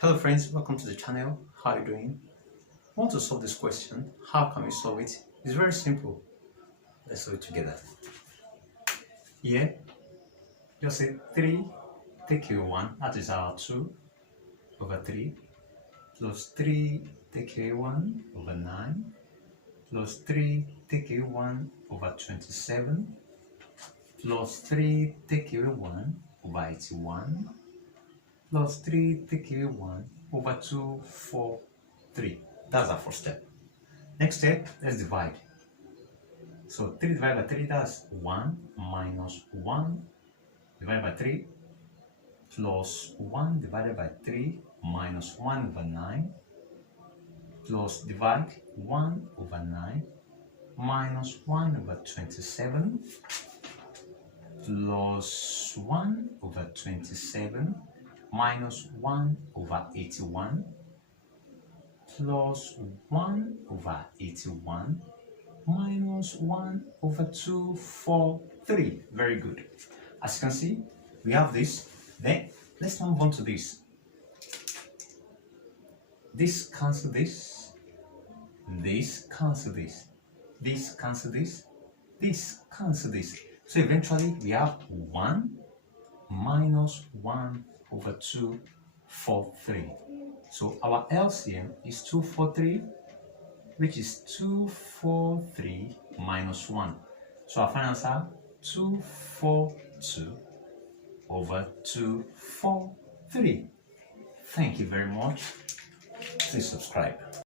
Hello friends, welcome to the channel. How are you doing? Want to solve this question? How can we solve it? It's very simple. Let's do it together. Here, just say 3 take away 1, that is our 2 over 3, plus 3 take away 1 over 9, plus 3 take away 1 over 27, plus 3 take away 1 over 81, plus 3 take away 1 over 2, 4, 3. That's our first step. Next step, let's divide. So 3 divided by 3, that's 1 minus 1 divided by 3 plus 1 divided by 3 minus 1 over 9 plus divide 1 over 9 minus 1 over 27 plus 1 over 27 minus 1 over 81 plus 1 over 81 minus 1 over 2, 4, 3. Very good. As you can see, we have this. Then let's move on to this. This cancel this. This cancel this. This cancel this. This cancel this. So eventually we have 1 minus 1 over 2, 4, 3. So our LCM is 2, 4, 3, which is 2, 4, 3 minus 1. So our final answer, 2, 4, 2 over 2, 4, 3. Thank you very much. Please subscribe.